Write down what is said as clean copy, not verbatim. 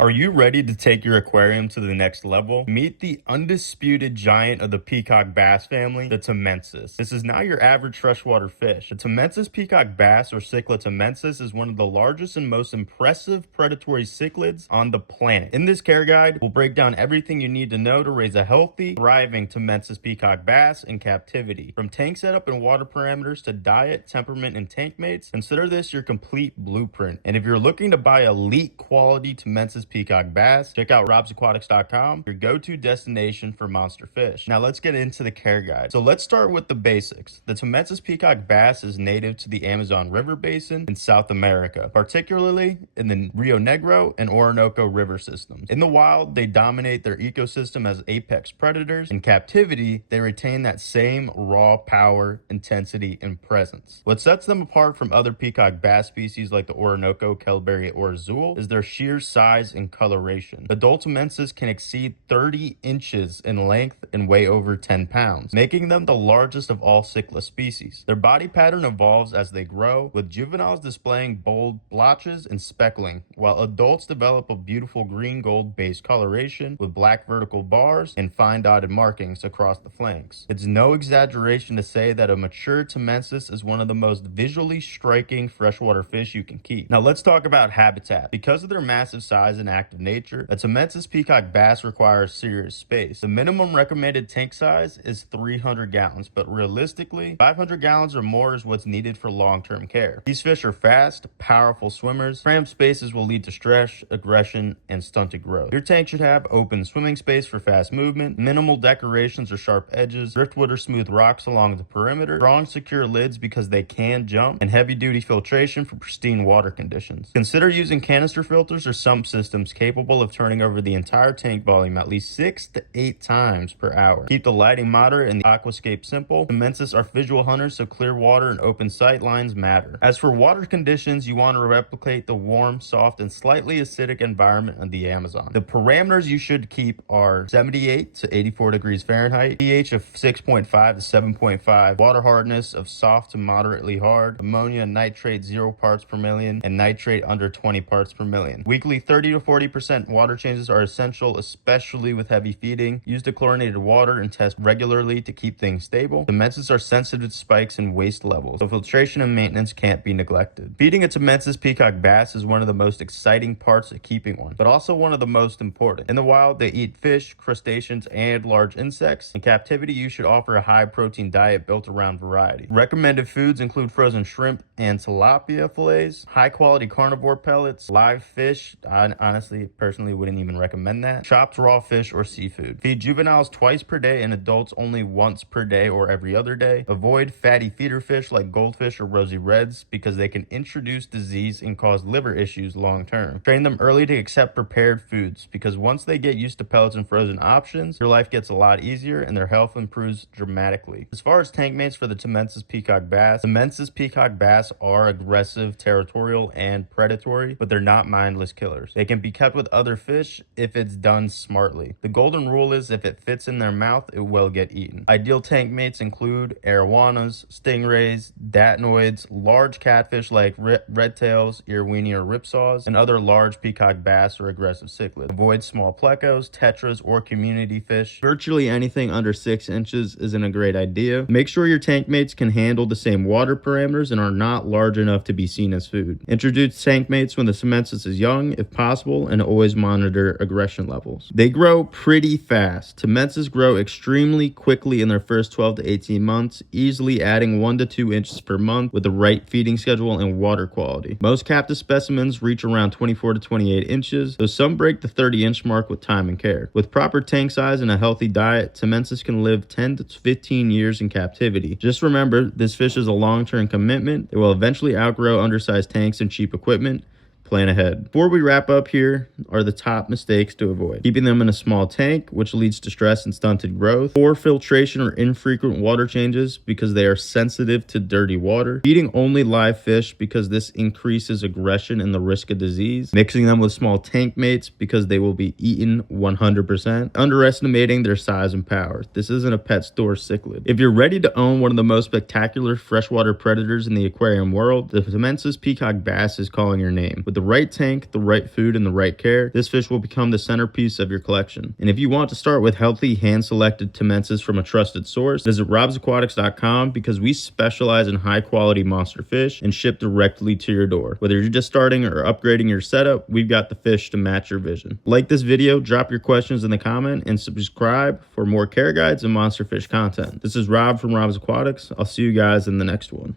Are you ready to take your aquarium to the next level? Meet the undisputed giant of the peacock bass family, the Temensis. This is not your average freshwater fish. The Temensis peacock bass, or cichlid temensis, is one of the largest and most impressive predatory cichlids on the planet. In this care guide, we'll break down everything you need to know to raise a healthy, thriving Temensis peacock bass in captivity. From tank setup and water parameters to diet, temperament, and tank mates, consider this your complete blueprint. And if you're looking to buy elite quality Temensis peacock bass, check out robsaquatics.com, your go-to destination for monster fish. Now let's get into the care guide. So let's start with the basics. The Temensis peacock bass is native to the Amazon River Basin in South America, particularly in the Rio Negro and Orinoco river systems. In the wild, they dominate their ecosystem as apex predators. In captivity, they retain that same raw power, intensity, and presence. What sets them apart from other peacock bass species like the Orinoco, Kelberry, or Azul is their sheer size and coloration. Adult Temensis can exceed 30 inches in length and weigh over 10 pounds, making them the largest of all cichlid species. Their body pattern evolves as they grow, with juveniles displaying bold blotches and speckling, while adults develop a beautiful green-gold base coloration with black vertical bars and fine dotted markings across the flanks. It's no exaggeration to say that a mature Temensis is one of the most visually striking freshwater fish you can keep. Now let's talk about habitat. Because of their massive size and active nature, a Temensis peacock bass requires serious space. The minimum recommended tank size is 300 gallons, but realistically, 500 gallons or more is what's needed for long-term care. These fish are fast, powerful swimmers. Cramped spaces will lead to stress, aggression, and stunted growth. Your tank should have open swimming space for fast movement, minimal decorations or sharp edges, driftwood or smooth rocks along the perimeter, strong secure lids because they can jump, and heavy-duty filtration for pristine water conditions. Consider using canister filters or sump systems capable of turning over the entire tank volume at least 6 to 8 times per hour. Keep the lighting moderate and the aquascape simple. Temensis are visual hunters, so clear water and open sight lines matter. As for water conditions, you want to replicate the warm, soft, and slightly acidic environment of the Amazon. The parameters you should keep are 78 to 84 degrees Fahrenheit, pH of 6.5 to 7.5, water hardness of soft to moderately hard, ammonia and nitrate 0 parts per million, and nitrate under 20 parts per million. Weekly 30 to 40% water changes are essential, especially with heavy feeding. Use dechlorinated water and test regularly to keep things stable. Temensis are sensitive to spikes in waste levels, so filtration and maintenance can't be neglected. Feeding a Temensis peacock bass is one of the most exciting parts of keeping one, but also one of the most important. In the wild, they eat fish, crustaceans, and large insects. In captivity, you should offer a high-protein diet built around variety. Recommended foods include frozen shrimp and tilapia fillets, high-quality carnivore pellets, live fish. I honestly, personally wouldn't even recommend that. Chopped raw fish or seafood. Feed juveniles twice per day and adults only once per day or every other day. Avoid fatty feeder fish like goldfish or rosy reds because they can introduce disease and cause liver issues long term. Train them early to accept prepared foods because once they get used to pellets and frozen options, their life gets a lot easier and their health improves dramatically. As far as tank mates for the Temensis peacock bass, Temensis peacock bass are aggressive, territorial, and predatory, but they're not mindless killers. They can be kept with other fish if it's done smartly. The golden rule is if it fits in their mouth, it will get eaten. Ideal tank mates include arowanas, stingrays, datnoids, large catfish like redtails, irwini or ripsaws, and other large peacock bass or aggressive cichlids. Avoid small plecos, tetras, or community fish. Virtually anything under 6 inches isn't a great idea. Make sure your tank mates can handle the same water parameters and are not large enough to be seen as food. Introduce tank mates when the Temensis is young, if possible, and always monitor aggression levels. They grow pretty fast. Temensis grow extremely quickly in their first 12 to 18 months, easily adding 1 to 2 inches per month with the right feeding schedule and water quality. Most captive specimens reach around 24 to 28 inches, though some break the 30-inch mark with time and care. With proper tank size and a healthy diet, Temensis can live 10 to 15 years in captivity. Just remember, this fish is a long-term commitment. They will eventually outgrow undersized tanks and cheap equipment. Plan ahead. Before we wrap up, here are the top mistakes to avoid. Keeping them in a small tank, which leads to stress and stunted growth. Poor filtration or infrequent water changes because they are sensitive to dirty water. Feeding only live fish because this increases aggression and the risk of disease. Mixing them with small tank mates because they will be eaten 100%. Underestimating their size and power. This isn't a pet store cichlid. If you're ready to own one of the most spectacular freshwater predators in the aquarium world, the Temensis peacock bass is calling your name. With the right tank, the right food, and the right care, this fish will become the centerpiece of your collection. And if you want to start with healthy, hand-selected Temensis from a trusted source, visit robsaquatics.com because we specialize in high-quality monster fish and ship directly to your door. Whether you're just starting or upgrading your setup, we've got the fish to match your vision. Like this video, drop your questions in the comment, and subscribe for more care guides and monster fish content. This is Rob from Rob's Aquatics. I'll see you guys in the next one.